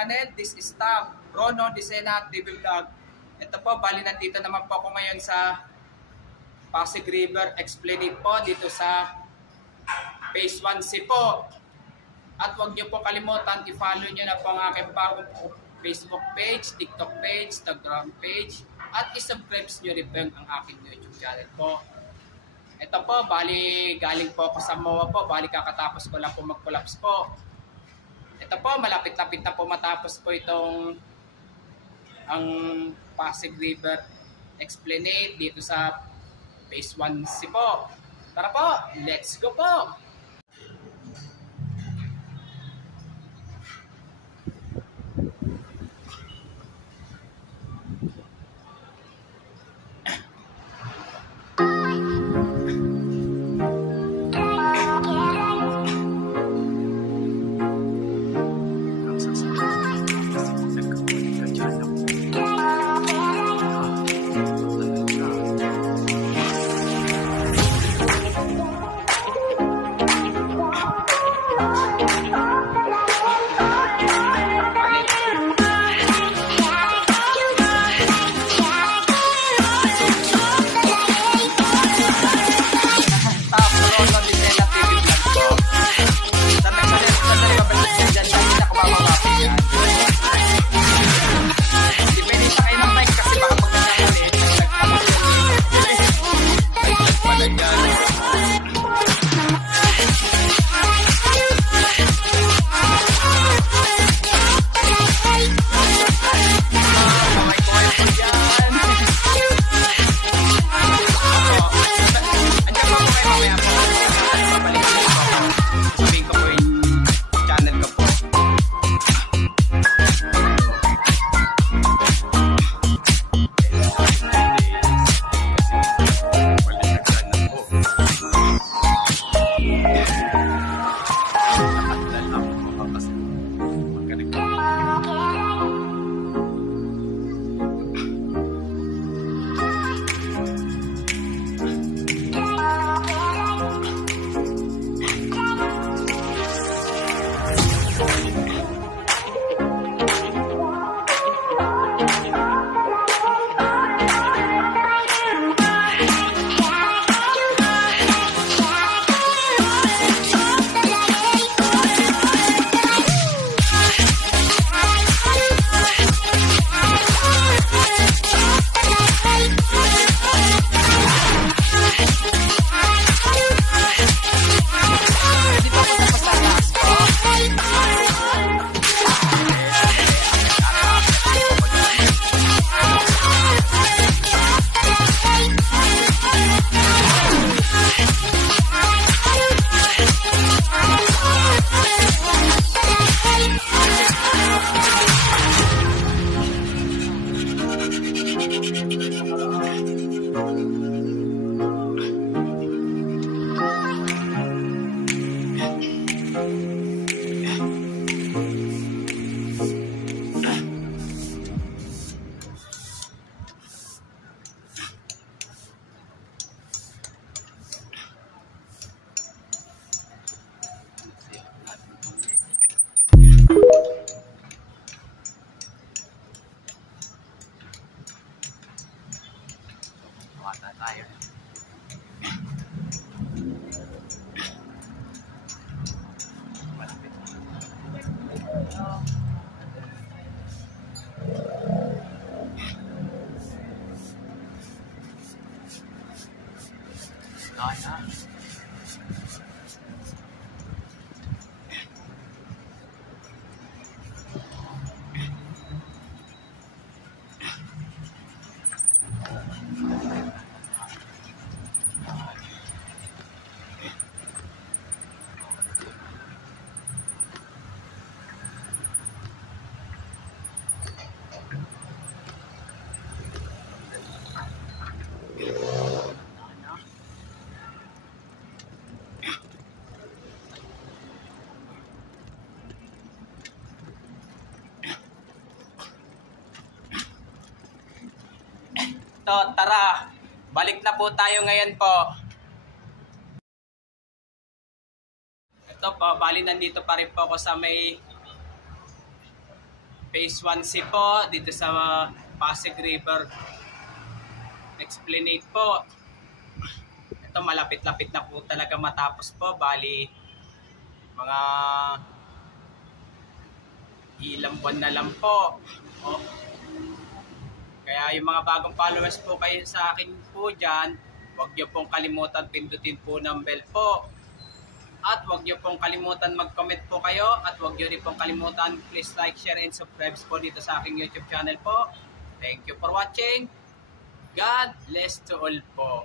channel. This is Tam, Rono Disena TV Vlog. Ito po, bali nandito naman po ako ngayon sa Pasig River Esplanade po, dito sa Phase 1C po. At huwag niyo po kalimutan, i-follow niyo na po ang aking bagong Facebook page, TikTok page, Instagram page, at i-subscribe niyo rin po ang aking YouTube channel po. Ito po, bali galing po ako sa MOA po, bali kakatapos ko lang po mag-collapse po. Ito po, malapit-lapit na po matapos po itong ang Pasig River Esplanade dito sa Phase 1C po. Tara po, let's go po! Tayo. Malapit. So, tara, balik na po tayo ngayon po. Ito po, bali nandito pa rin po ako sa may Phase 1C po dito sa Pasig River Esplanade po. Ito malapit-lapit na po talaga matapos po. Bali mga ilang buwan na lang po. Oh. Kaya yung mga bagong followers po kayo sa akin po dyan, huwag nyo pong kalimutan pindutin po ng bell po. At huwag nyo pong kalimutan mag-comment po kayo. At huwag nyo rin pong kalimutan please like, share, and subscribe po dito sa aking YouTube channel po. Thank you for watching. God bless to all po.